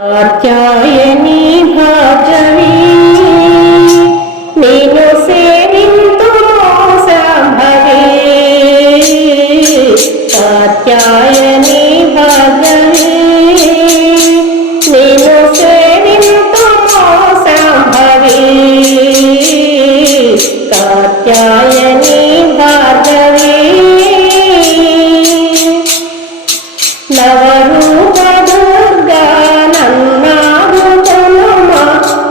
कात्यायनी भार्गवी नीनु सेविन्तुमो शाम्भवी कात्यायनी भार्गवी नीनु सेविन्तुमो शाम्भवी कात्यायनी भार्गवी नवरूप दुर्गा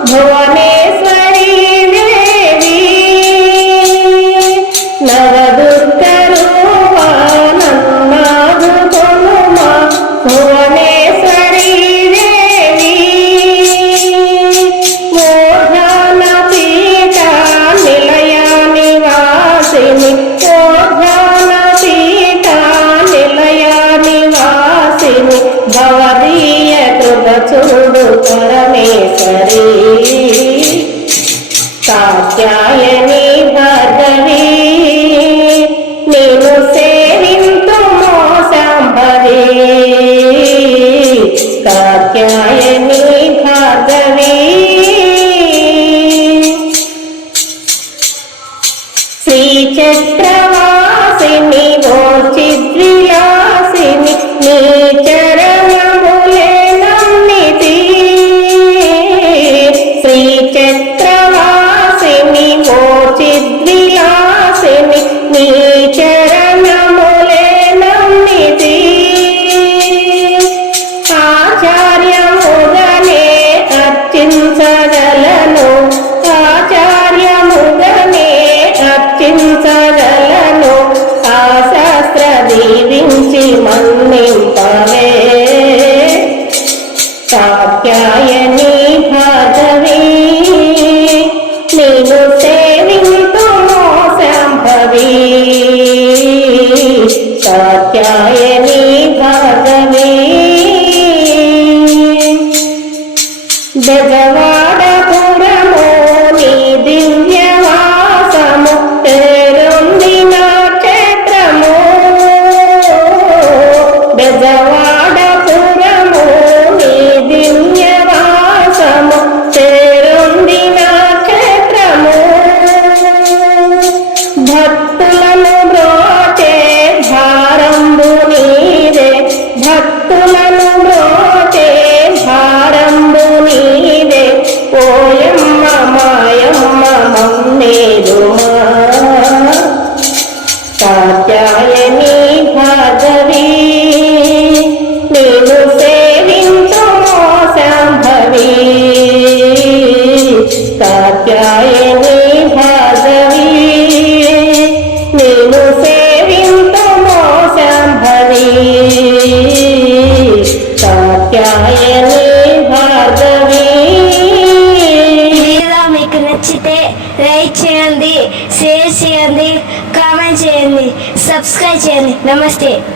भुवनेश्वरी देवी नवदुर्गरूपानन्नादुकुनुमा भुवनेश्वरी देवी मूर्धानपीठा निलया निवासिनी मूर्धानपीठा निलया निवासिनी भवदीय कृपचूडु परमेश्वरी कात्यायनी भार्गवी नीनु सेविन्तुमो शाम्भवी कात्यायनी भार्गवी श्रीचक्रवासिनी वोचिद्विलासिनी नीचरणमुले नम्मिति श्रीचक्रवासिनी वोचिद्विलासिनी नीचरणमुले नम्मिति आचार्यमुगने अर्चिंचगలను आचार्यमुगने अर्चिंचगలను ఆ శాస్త్ర దీవించి మన్నింపవే కాత్యాయనీ భార్గవి నీను సేవింతుమో శాంభవి కాత్యాయనీ భార్గవి బెజవాడపురము నీ దివ్యవాసము పేరొందిన క్షేత్రము బెజవాడపురము నీ దివ్యవాసము పేరొందిన క్షేత్రము భక్తులను బ్రోచే భారంబు నీదే భక్తులను బ్రోచే భారంబు నీదే ఓయమ్మ మాయమ్మ మమ్మేదుమా కాత్యాయనీ భార్గవి నీను సేవింతుమో శాంభవి కాత్యాయనీ భార్గవి నీను సేవింతుమో శాంభవి కాత్యాయనీ భార్గవి. మీకు నచ్చితే లైక్ చేయండి, షేర్ చేయండి, కామెంట్ చేయండి, సబ్స్క్రైబ్ చేయండి. నమస్తే.